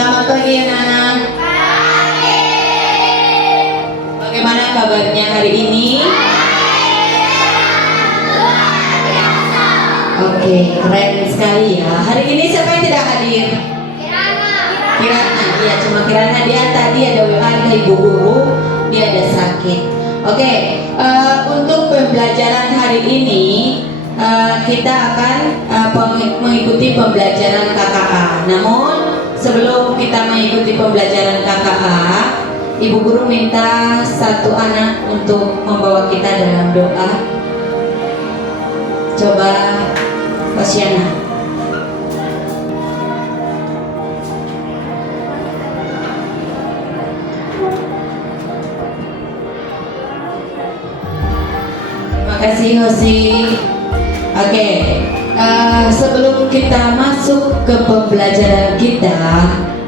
Selamat pagi anak-anak. Bagaimana kabarnya hari ini? Oke, keren sekali ya. Hari ini siapa yang tidak hadir? Kirana. Iya, cuma Kirana. Dia tadi ada WA dari ibu guru, dia ada sakit. Oke, untuk pembelajaran hari ini kita akan mengikuti pembelajaran KKA. Namun sebelum kita mengikuti pembelajaran KKA, ibu guru minta satu anak untuk membawa kita dalam doa. Coba Kosiana. Terima kasih Hosi. Oke, sebelum kita masuk ke pembelajaran kita,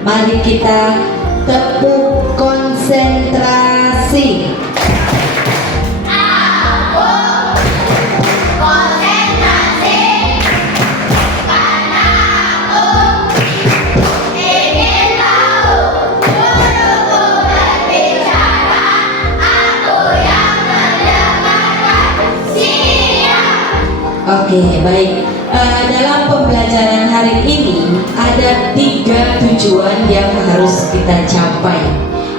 mari kita tepuk konsentrasi. Oke, baik. Dalam pembelajaran hari ini ada 3 tujuan yang harus kita capai.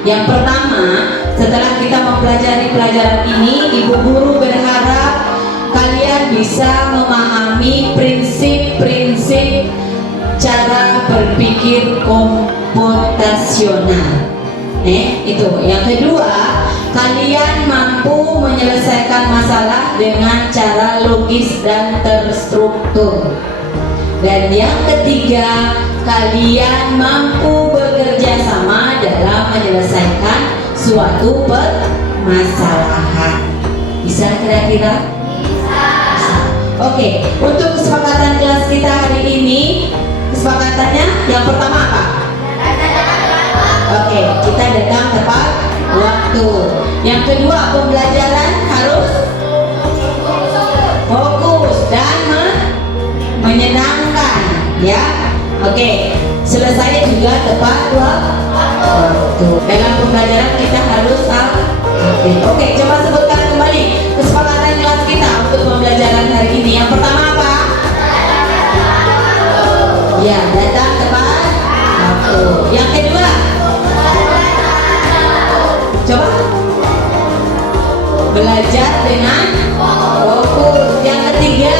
Yang pertama, setelah kita mempelajari pelajaran ini, ibu guru berharap kalian bisa memahami prinsip-prinsip cara berpikir komputasional. Itu. Yang kedua, kalian mampu menyelesaikan masalah dengan cara logis dan terstruktur. Dan yang ketiga, kalian mampu bekerja sama dalam menyelesaikan suatu permasalahan. Bisa kira-kira? Bisa. Oke, untuk kesepakatan kelas kita hari ini, kesepakatannya yang pertama apa? Oke, kita datang tepat waktu. Yang kedua, pembelajaran harus fokus dan menyenangkan, ya. Oke, selesai juga tepat waktu. Dalam pembelajaran kita harus Oke, coba sebutkan kembali kesepakatan kelas kita untuk pembelajaran hari ini. Yang pertama apa? Ya, datang tepat waktu. Yang kedua, coba belajar dengan fokus. Yang ketiga,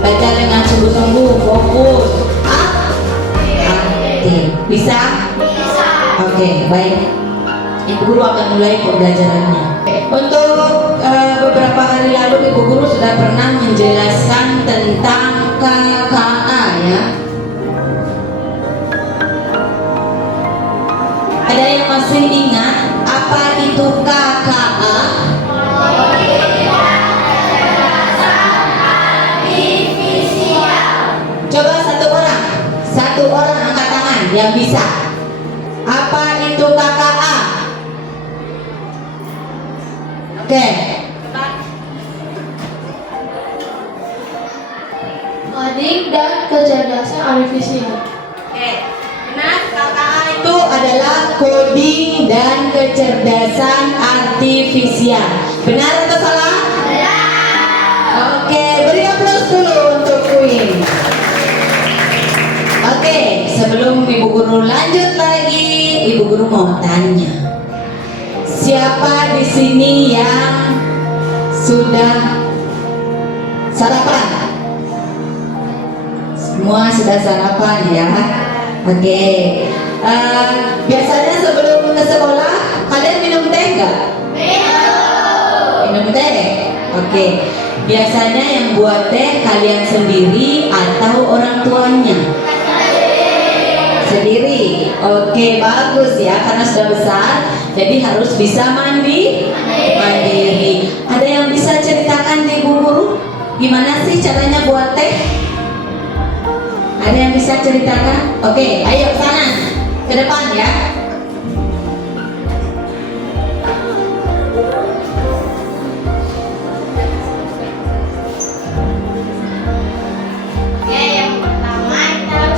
belajar dengan sungguh-sungguh, fokus, aktif. Bisa? Bisa. Oke, baik. Ibu guru akan mulai pembelajarannya. Untuk beberapa hari lalu ibu guru sudah pernah menjelaskan tentang KKA, ya. Ada yang masih ingat apa itu KKA? Coba satu orang angkat tangan yang bisa. Apa itu KKA? Oke. Coding dan kecerdasan artifisial. Oke. Benar, KKA itu adalah coding dan kecerdasan artifisial. Benar atau salah? Benar. Oke, beri aplaus dulu untuk Queen. Oke, sebelum ibu guru lanjut lagi, ibu guru mau tanya, siapa di sini yang sudah sarapan? Semua sudah sarapan, ya. Oke, biasanya sebelum ke sekolah kalian minum teh nggak? Minum teh. Oke, biasanya yang buat teh kalian sendiri atau orang tuanya? Sendiri. Oke, bagus ya, karena sudah besar, jadi harus bisa mandiri. Ada yang bisa ceritakan di ibu guru gimana sih caranya buat teh? Ada yang bisa ceritakan? Oke, ayo sana ke depan ya. Oke, yang pertama kita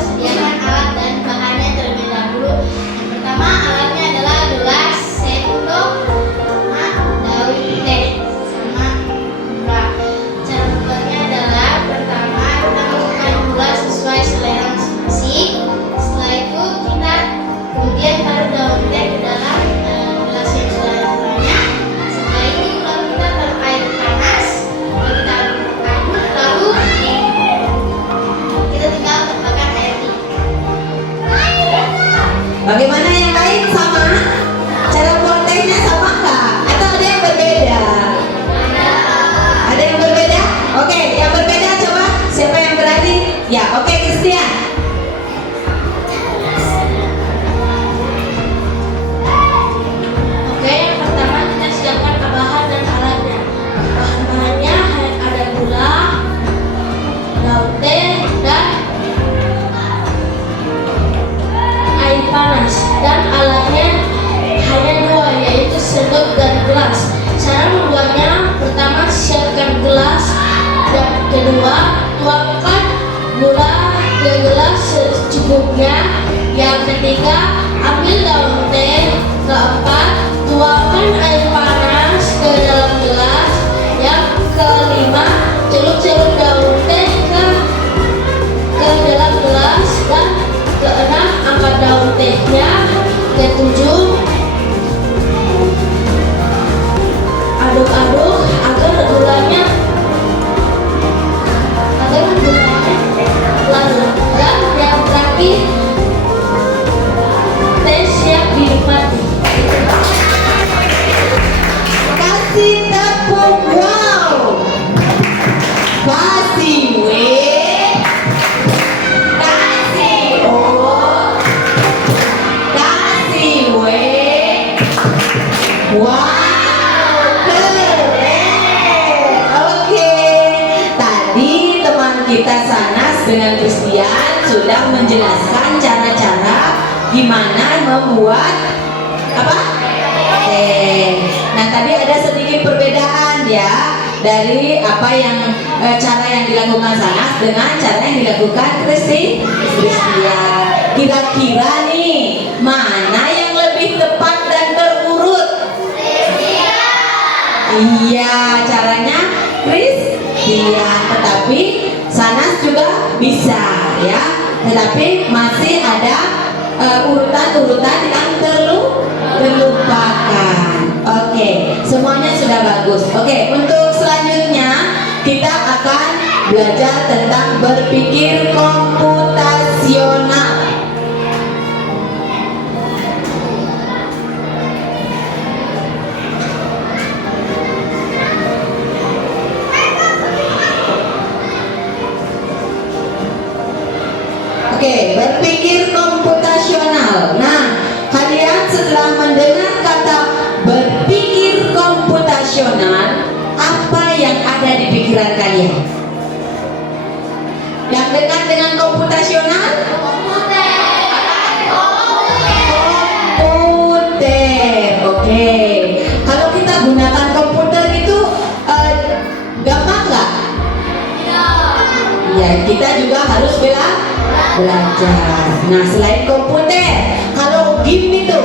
Yang ketiga, ambil daun teh. Keempat, tuangkan air panas ke dalam gelas. Yang kelima, celup-celup daun teh ke dalam gelas. Dan keenam, angkat daun tehnya. Ketujuh, aduk-aduk agar gulanya larut. Dan yang terakhir, teh siap dinikmati. Kasih tepuk wow. Kasih W. Kasih O. Kasih W. Wow, keren. Oke, tadi teman kita Sanas dengan Christian sudah menjelaskan cara-cara gimana membuat apa? Teh. Nah, tadi ada sedikit perbedaan ya dari apa yang cara yang dilakukan Sanas dengan cara yang dilakukan Christian. Kira-kira nih mana yang lebih tepat dan terurut? Iya, caranya Christian, tetapi Sanas juga bisa ya. Tetapi masih ada urutan-urutan yang terlupakan. Oke, semuanya sudah bagus. Oke, untuk selanjutnya kita akan belajar tentang berpikir komputasional. Oke, berpikir komputasional. Nah, kalian setelah mendengar kata berpikir komputasional, apa yang ada di pikiran kalian? Yang dekat dengan komputasional? Komputer. Oke. Kalau kita gunakan komputer itu gampang nggak? Iya, kita juga harus belajar. Nah, selain komputer, kalau game itu,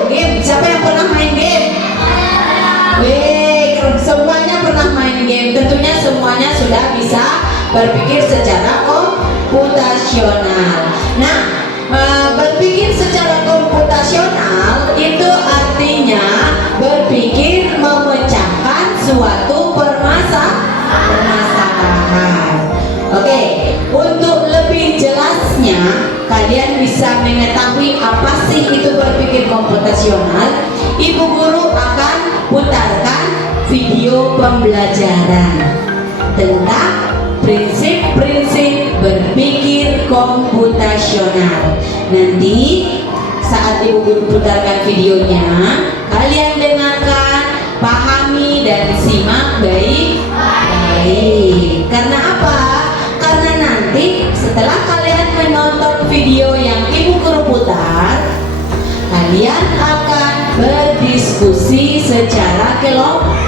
siapa yang pernah main game? Semuanya pernah main game. Tentunya semuanya sudah bisa berpikir secara komputasional. Nah, berpikir secara komputasional itu artinya berpikir memecahkan suatu permasalahan. Oke, untuk lebih jelasnya kalian bisa mengetahui apa sih itu berpikir komputasional. Ibu guru akan putarkan video pembelajaran tentang prinsip-prinsip berpikir komputasional. Nanti saat ibu guru putarkan videonya, kalian dengarkan, pahami dan simak baik-baik. Karena apa? Karena nanti setelah kalian menonton video yang ibu guru putar, kalian akan berdiskusi secara kelompok.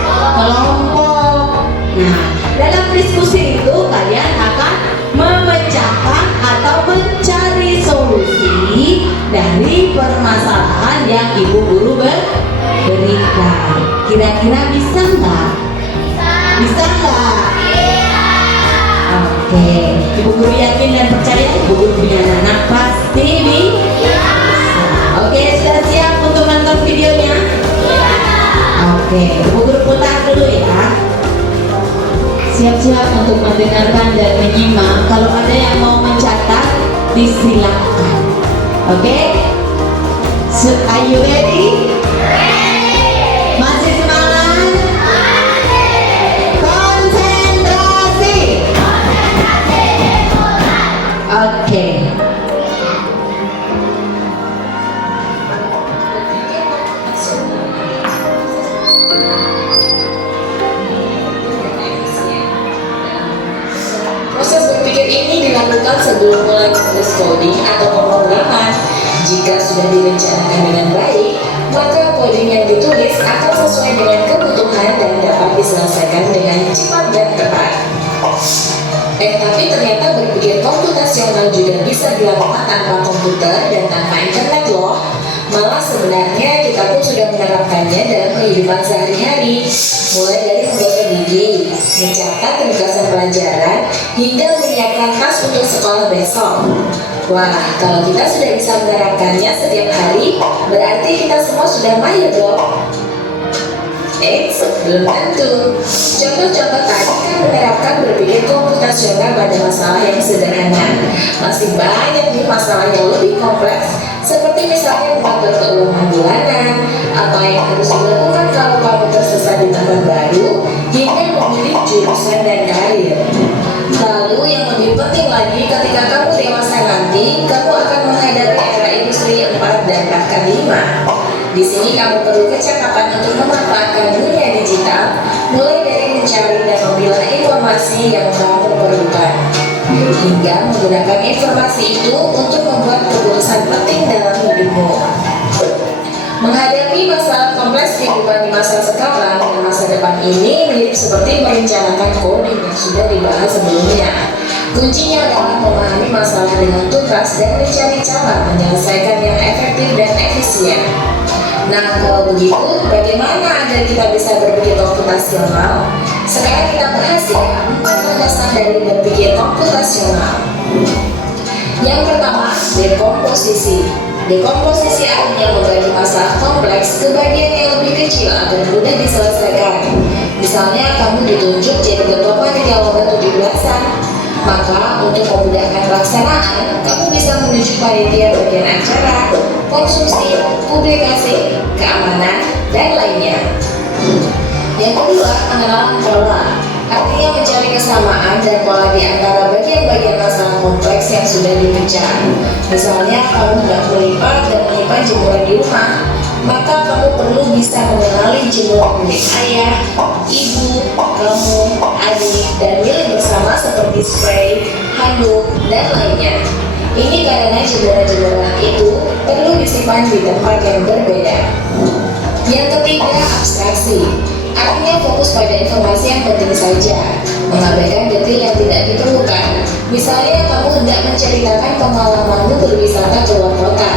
Nah, dalam diskusi itu kalian akan memecahkan atau mencari solusi dari permasalahan yang ibu guru berikan. Kira-kira bisa nggak? Bisa nggak? Oke, ibu guru yakin dan percaya ibu guru punya anak pasti bisa. Oke, sudah siap untuk nonton videonya? Oke, ibu guru putar dulu ya. Siap-siap untuk mendengarkan dan menyimak. Kalau ada yang mau mencatat, disilakan. Oke? Are you ready? Masih semangat? Konsentrasi. Oke. Proses berpikir ini dilakukan sebelum mulai menulis coding atau pemrograman. Jika sudah direncanakan dengan baik, maka coding yang ditulis akan sesuai dengan kebutuhan dan dapat diselesaikan dengan cepat dan tepat. Tapi ternyata berpikir komputasional juga bisa dilakukan tanpa komputer dan tanpa internet. kehidupan sehari-hari, mulai dari menggosok gigi, mencatat tugasan pelajaran, hingga menyiapkan tas untuk sekolah besok. Wah, kalau kita sudah bisa menerapkannya setiap hari, berarti kita semua sudah mahir dong. Belum tentu. Contoh-contoh tadi kan menerapkan berpikir komputasional pada masalah yang sederhana. Masih banyak nih masalah yang lebih kompleks, seperti misalnya mengatur keuangan bulanan, apa yang harus dilakukan kalau kamu tersesat di tempat baru, hingga memilih jurusan dan karir. Lalu yang lebih penting lagi, ketika kamu dewasa nanti, kamu akan menghadapi era industri 4 dan bahkan 5. Di sini kamu perlu kecakapan untuk memanfaatkan dunia digital, mulai dari mencari dan memilah informasi yang kamu perlukan, hingga menggunakan informasi itu untuk membuat keputusan penting dalam hidupmu. Menghadapi masalah kompleks kehidupan di masa sekarang dan masa depan ini mirip seperti merencanakan coding yang sudah dibahas sebelumnya. Kuncinya adalah memahami masalah dengan tuntas dan mencari cara menyelesaikan yang efektif dan efisien. Nah, kalau begitu, bagaimana agar kita bisa berpikir komputasional? Sekarang kita bahas ya 4 landasan dari berpikir komputasional. Yang pertama, dekomposisi. Dekomposisi artinya membagi masalah kompleks ke bagian yang lebih kecil agar mudah diselesaikan. Misalnya, kamu ditunjuk jadi ketua panitia lomba 17-an. Maka untuk memudahkan pelaksanaan, kamu bisa menuju panitia bagian acara, konsumsi, publikasi, keamanan, dan lainnya. Yang kedua adalah pola, artinya mencari kesamaan dan pola di antara bagian-bagian masalah kompleks yang sudah dipecah. Misalnya, kamu tidak melipat dan menyimpan jemuran di rumah, maka kamu perlu bisa mengenali jemuran milik ayah, ibu, kamu, adik, dan milik bersama seperti spray, handuk, dan lainnya. Ini karena jemuran-jemuran itu perlu disimpan di tempat yang berbeda. Yang ketiga, abstraksi. Artinya fokus pada informasi yang penting saja, mengabaikan detail yang tidak diperlukan. Misalnya, kamu hendak menceritakan pengalamanmu berwisata ke luar kota.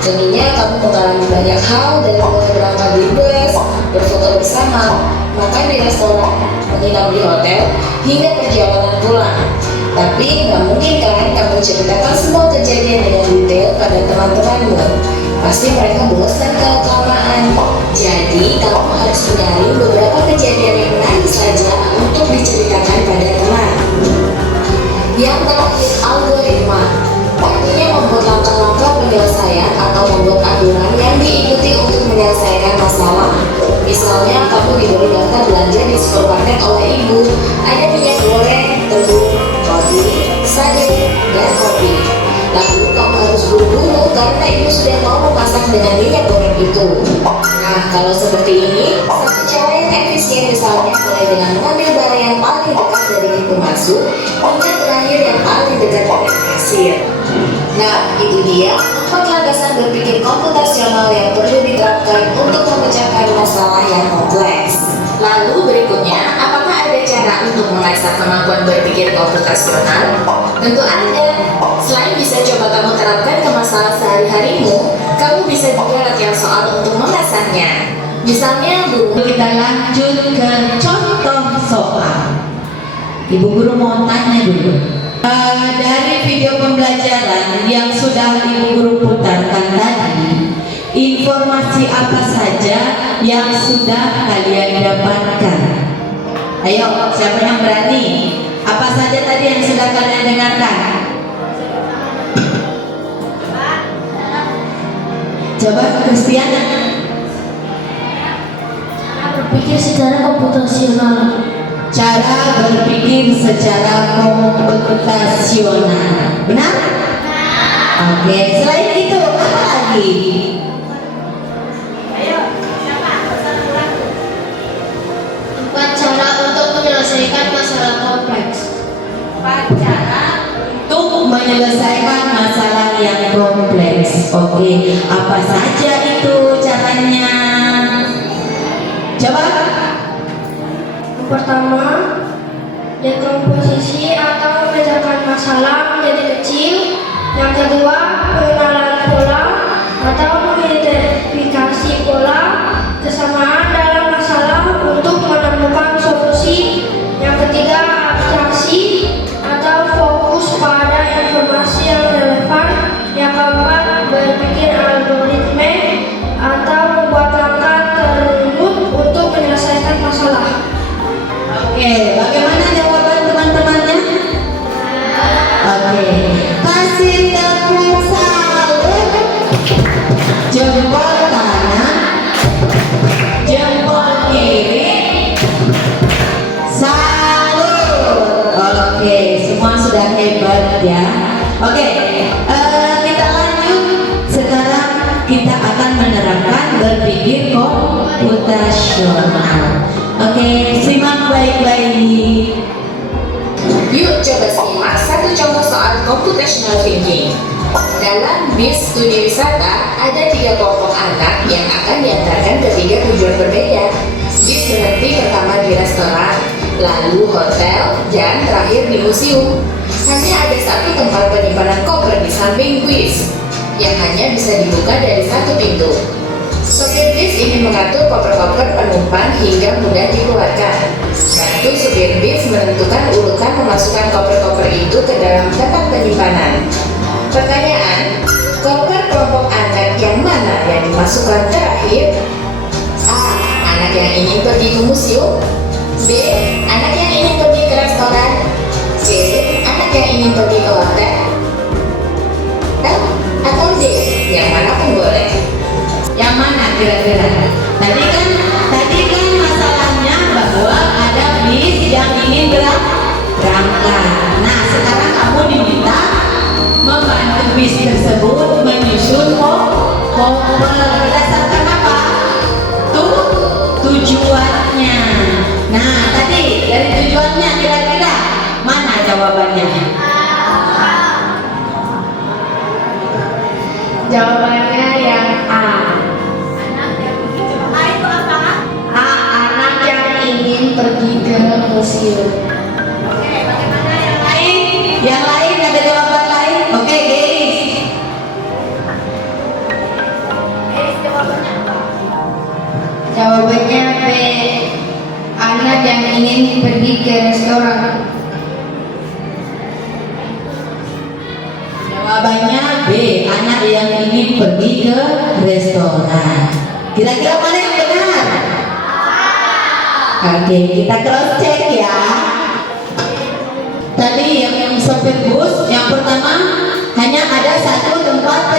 Jadinya kamu mengalami banyak hal dari mulai berangkat di bus, berfoto bersama, makan di restoran, menginap di hotel, hingga perjalanan pulang. Tapi nggak mungkin kan kamu ceritakan semua kejadian dengan detail pada teman-temanmu. Pasti mereka bosan kalau kelamaan. Jadi kamu harus mencari beberapa kejadian yang menarik saja untuk diceritakan pada teman. Yang terakhir, algoritma. Artinya membuat langkah-langkah penyelesaian atau membuat aturan yang diikuti untuk menyelesaikan masalah. Misalnya, kamu diberi daftar belanja di supermarket oleh ibu. Ada minyak goreng, telur, roti, sayur, dan kopi. Lalu kamu harus buru-buru karena ibu sudah mau memasak dengan minyak goreng itu. Nah, kalau seperti ini, satu cara yang efisien misalnya mulai dengan mengambil barang yang paling dekat dari pintu masuk hingga terakhir yang paling dekat dengan kasir. Nah, itu dia 4 landasan berpikir komputasional yang perlu diterapkan untuk memecahkan masalah yang kompleks. Lalu berikutnya, apakah ada cara untuk mengasah kemampuan berpikir komputasional? Tentu ada. Selain bisa coba kamu terapkan ke masalah sehari-harimu, kamu bisa juga latihan soal untuk mengasahnya. Misalnya, kita lanjut ke contoh soal. Ibu guru mau tanya dulu. Dari video pembelajaran yang sudah ibu guru putarkan tadi, informasi apa saja yang sudah kalian dapatkan? Ayo, siapa yang berani? Apa saja tadi yang sudah kalian dengarkan? Coba Kristiana. Berpikir secara komputasional. Cara berpikir secara komputasional. Benar? Oke, selain itu apa lagi? Empat cara untuk menyelesaikan masalah kompleks. 4 cara untuk menyelesaikan masalah yang kompleks. Oke, apa saja itu caranya? Coba. Pertama, dekomposisi atau memecahkan masalah menjadi kecil. Yang kedua, pengenalan pola atau mengidentifikasi pola kesamaan dalam Oke, semua sudah hebat ya. Oke, kita lanjut. Sekarang kita akan menerapkan berpikir komputasional. Oke, simak baik-baik. Yuk coba simak satu contoh soal computational thinking. Dalam bis studi wisata, ada 3 kelompok anak yang akan diantarkan ke 3 tujuan berbeda. Bis berhenti pertama di restoran, lalu hotel, dan terakhir di museum. Hanya ada satu tempat penyimpanan koper di samping bis, yang hanya bisa dibuka dari satu pintu. Sopir bis ingin mengatur koper-koper penumpang hingga mudah dikeluarkan. Bantu supir bis menentukan urutan memasukkan koper-koper itu ke dalam tempat penyimpanan. Pertanyaan, koper kelompok anak yang mana yang dimasukkan terakhir? A. Anak yang ingin pergi ke museum. B. Anak yang ingin pergi ke restoran. C. Anak yang ingin pergi ke hotel. Atau D. Yang mana pun boleh. Yang mana kira-kira? Tadi kan masalahnya bahwa ada bis yang ingin berangkat. Nah, sekarang kamu diminta membantu bis tersebut menyusun koper berdasarkan apa? Tujuannya. Nah, tadi dari tujuannya kira-kira mana jawabannya? Jawabannya yang A. Anak yang ingin pergi ke museum. Oke, bagaimana yang lain? Yang lain ada jawaban lain? Oke, guys. Jawabannya B. Anak yang ingin pergi ke restoran. Jawabannya B. Anak yang ingin pergi ke restoran. Kira-kira mana yang benar? Oke, kita cross check ya. Tadi yang sopir bus yang pertama hanya ada satu tempat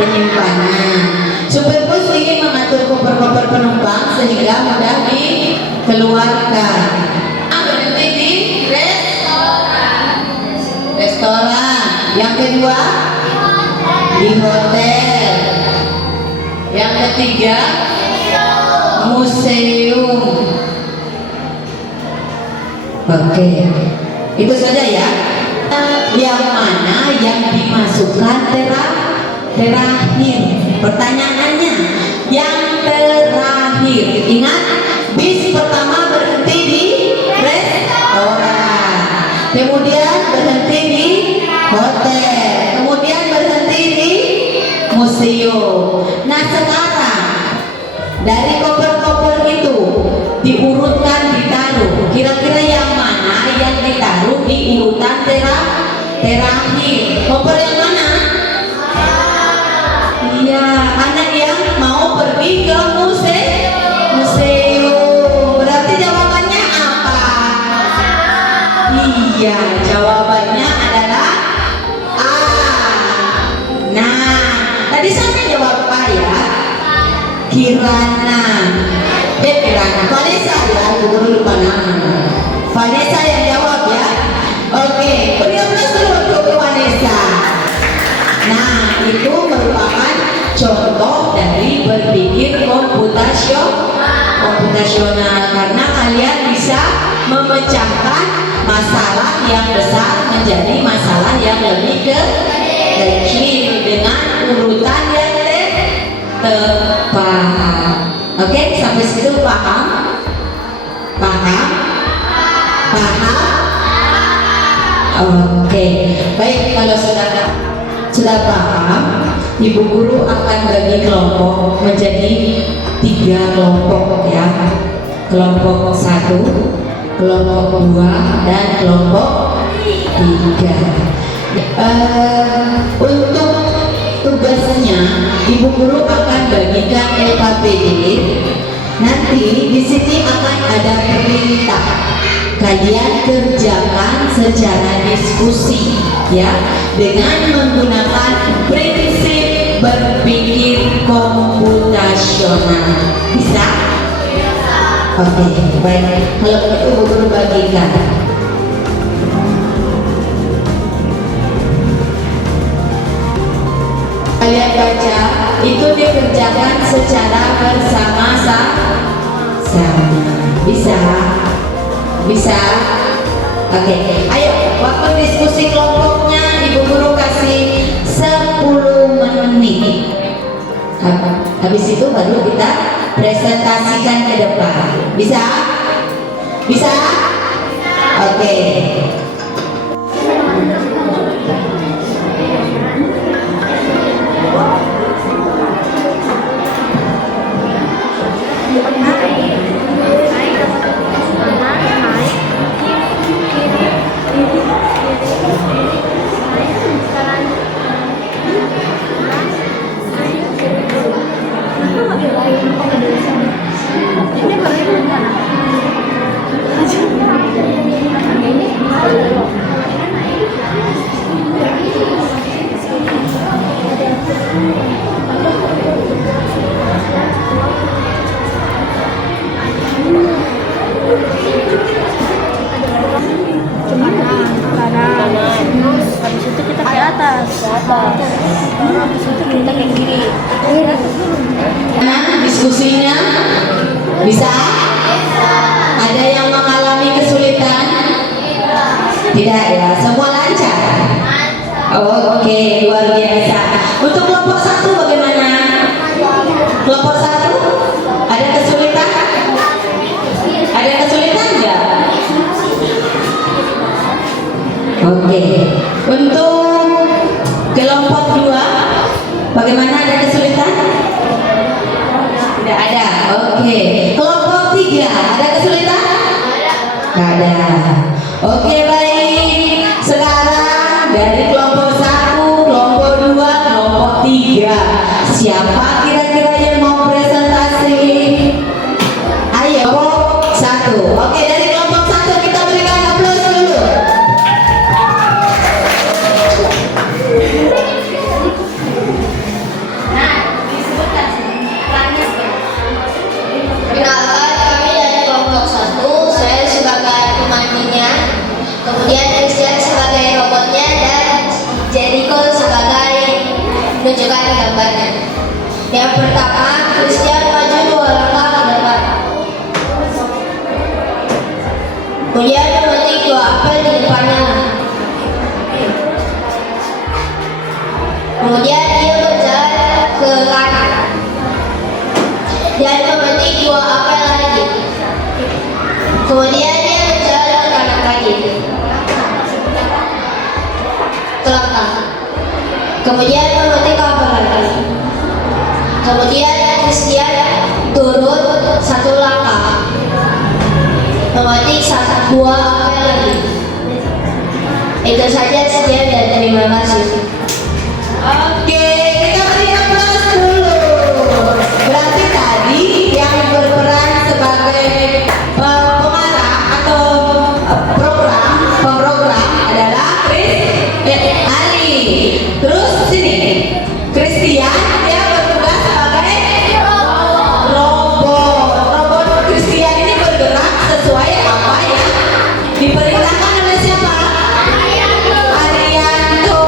penyimpanan. Sopir bus ingin mengatur koper-koper penumpang sehingga mudah dikeluarkan. Berhenti di restoran. Yang kedua di hotel. Yang ketiga museum. Oke, itu saja ya. Yang mana yang dimasukkan terakhir? Pertanyaannya yang terakhir. Ingat, bis pertama berhenti di restoran, kemudian berhenti di hotel, kemudian berhenti di museum. Nah, sekarang dari koper-koper itu diurutkan, ditaruh. Kira-kira yang mana yang ditaruh di urutan terakhir? Koper yang mana? Iya, anak yang mau pergi ke museum. Berarti jawabannya apa? Iya, jawabannya adalah A. Nah, tadi saya jawab A ya. Kirana. Kirana. Vanessa ya, guru lupa nama. Vanessa yang jawab ya. Oke, beri aplaus dulu untuk Vanessa. Nah, itu merupakan contoh dari berpikir komputasional karena kalian bisa memecahkan masalah yang besar menjadi masalah yang lebih kecil dengan urutan yang tepat. Oke, sampai situ paham? Paham? Oke, baik, kalau sudah paham, ibu guru akan bagi kelompok menjadi 3 kelompok ya. Kelompok 1, kelompok 2, dan kelompok 3. Untuk tugasnya, ibu guru akan bagikan LKPD. Nanti di sini akan ada perintah. Kalian kerjakan secara diskusi ya, dengan menggunakan prinsip berpikir komputasional. Bisa? Oke, baik. Kalau begitu ibu guru bagikan. itu dikerjakan secara bersama-sama. Bisa? Bisa? Oke, ayo waktu diskusi kelompoknya Ibu Guru kasih 10 menit. Habis itu baru kita presentasikan ke depan. Bisa? Bisa? Oke. Habis itu kita ke atas. Habis itu kita ke kiri. Nah, diskusinya bisa? Ada yang mengalami kesulitan? Tidak ya, semua lancar. Oke, luar biasa. Untuk kelompok 1 bagaimana? Kelompok 1 ada kesulitan? Ada kesulitan enggak? Oke. Untuk kelompok 2 bagaimana, ada kesulitan? Tidak ada. Oke. Kelompok 3 ada kesulitan? Tidak ada. Oke, baik. Sekarang dari kelompok 1, kelompok 2, kelompok 3. Siapa kira-kira yang mau presentasi? Ayo, kelompok 1. Oke, dari kelompok 1 kita berikan aplaus dulu. Kenalkan, kami dari kelompok 1. Saya sebagai pemandunya, kemudian Christian sebagai robotnya, dan Jericho sebagai menunjukkan gambarnya. Yang pertama, Christian maju 2 langkah ke depan. Kemudian memetik 2 apel di depannya. Kemudian dia berjalan ke kanan. Dia memetik 2 apel lagi. Kemudian dia berjalan ke kanan lagi. Kelangkah. Kemudian memetik apel lagi. Kemudian Christian turun 1 langkah. Memetik 2 apel lagi. Itu saja, sekian dan terima kasih. Oke, kita beri aplaus dulu. Berarti tadi yang berperan sebagai pengarah atau pemrogram adalah Ali. Terus sini, Christian dia bertugas sebagai robot. Robot Christian ini bergerak sesuai apa yang diperintahkan oleh siapa? Arianto.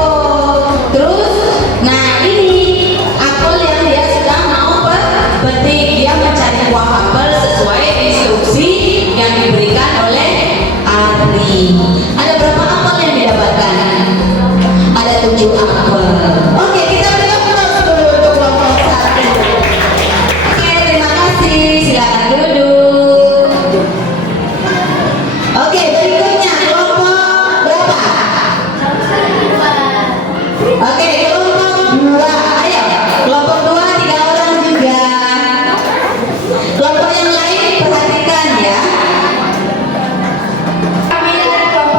Terus, nah ini apel yang dia sudah mau petik. Dia mencari buah apel sesuai instruksi yang diberikan oleh Ari. Ada berapa apel yang didapatkan? Ada 7 apel. Oke, kita beri aplaus dulu untuk kelompok 1. Oke, terima kasih. Silakan duduk. Oke, berikutnya kelompok berapa? Oke, kelompok 2. Ayo, kelompok 2 3 orang juga. Kelompok yang lain perhatikan ya. Kami dari kelompok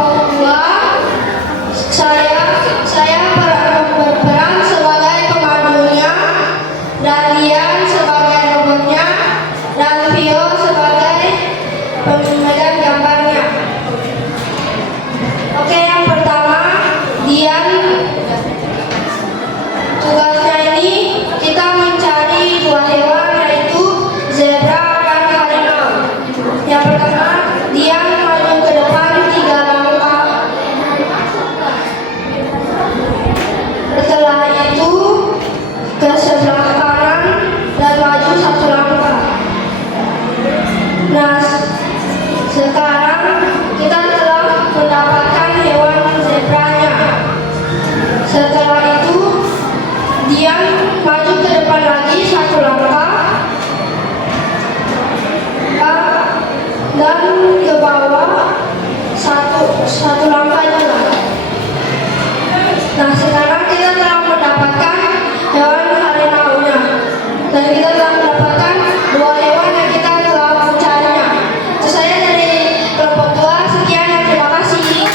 satu langkah jalan. Nah, sekarang kita telah mendapatkan hewan harimaunya, dan kita telah mendapatkan 2 hewan yang kita telah mencarinya. Itu saya dari kelompok 2. Sekian dan terima kasih.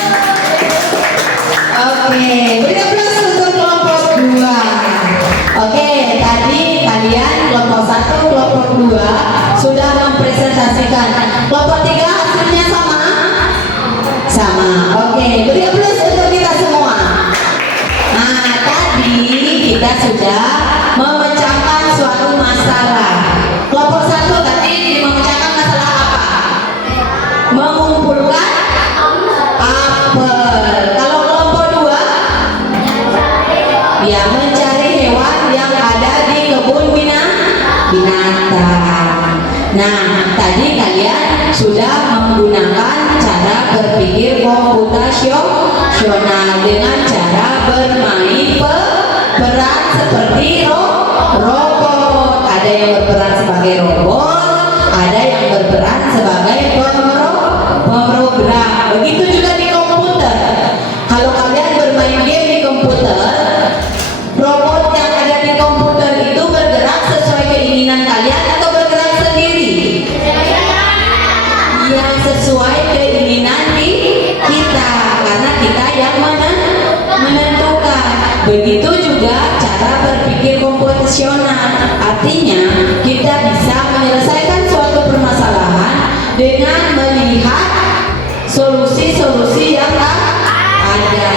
Oke, beri aplaus untuk kelompok 2. Oke, tadi kalian kelompok 1, kelompok 2 sudah mempresentasikan. Kelompok 3 hasilnya sama? Sama. Oke, beri aplaus untuk kita semua. Nah, tadi kita sudah memecahkan suatu masalah. Kelompok 1 tadi memecahkan masalah apa? Mengumpulkan apel. Kalau kelompok 2 ya mencari hewan yang ada di kebun binatang. Nah, tadi kalian sudah menggunakan cara berpikir komputasional dengan cara bermain peran seperti robot. Ada yang berperan sebagai robot, ada yang berperan sebagai pemrogram. Begitu juga di komputer. Kalau kalian bermain game di komputer, robot yang ada di komputer itu bergerak sesuai keinginan kalian atau bergerak sendiri? Yang sesuai keinginan kita, karena kita yang menentukan. Begitu juga cara berpikir komputasional. Artinya kita bisa menyelesaikan suatu permasalahan dengan melihat solusi-solusi yang ada.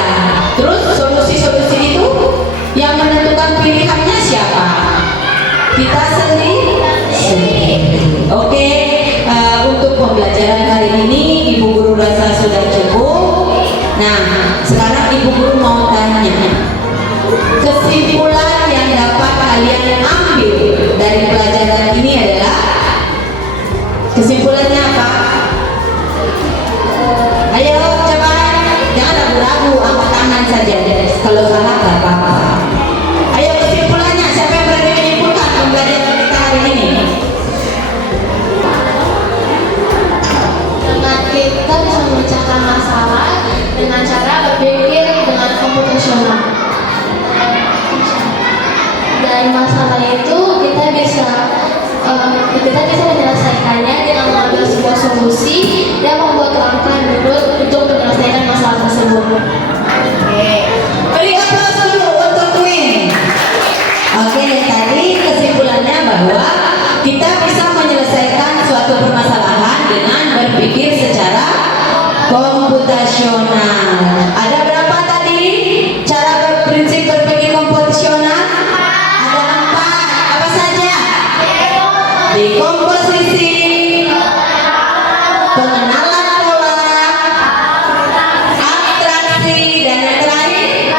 Terus solusi-solusi itu yang menentukan pilihannya siapa? Kita sendiri. Oke, untuk pembelajaran hari ini Ibu Guru rasa sudah cukup. Nah, sekarang Ibu Guru mau tanya, kesimpulan yang dapat kalian ambil dari pelajaran ini adalah, kesimpulannya apa? Ayo cepat, jangan ragu-ragu, angkat tangan saja. Kalau salah gak apa-apa. Ayo kesimpulannya, siapa yang berani menyimpulkan pembelajaran kita hari ini? Dengan kita bisa memecahkan masalah dengan cara berpikir dengan komputasional. Dari masalah itu kita bisa menyelesaikannya dengan mengambil sebuah solusi dan membuat langkah dulu untuk menyelesaikan masalah tersebut. Oke, beri aplaus dulu untuk Queen. Oke, tadi kesimpulannya bahwa kita bisa menyelesaikan suatu permasalahan dengan berpikir secara komputasional. Ada berapa tadi cara berprinsip berpikir komputasional? Ada 4. Apa saja? Dekomposisi, pengenalan pola, abstraksi, dan yang terakhir,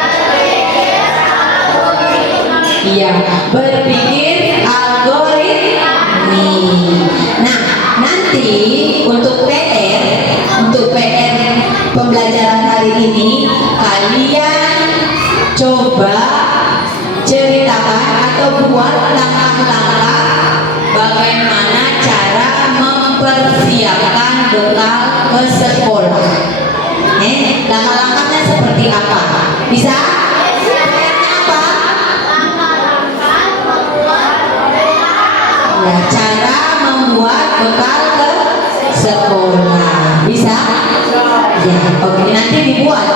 iya, berpikir algoritmi. Nah, nanti untuk PR pembelajaran hari ini, kalian coba ceritakan atau buat langkah-langkah bagaimana cara mempersiapkan bekal ke sekolah. Langkah-langkahnya seperti apa? Bisa? Apa? Ya, cara membuat bekal ke sekolah. Bisa? Ya, oke. Nanti dibuat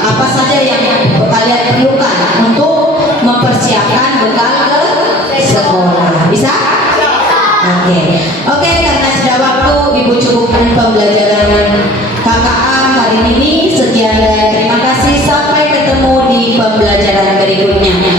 apa saja yang kalian perlukan untuk mempersiapkan bekal ke sekolah. Bisa? Oke, karena sudah waktu Ibu cukupkan pembelajaran KKA hari ini. Sekian dan terima kasih. Sampai ketemu di pembelajaran berikutnya.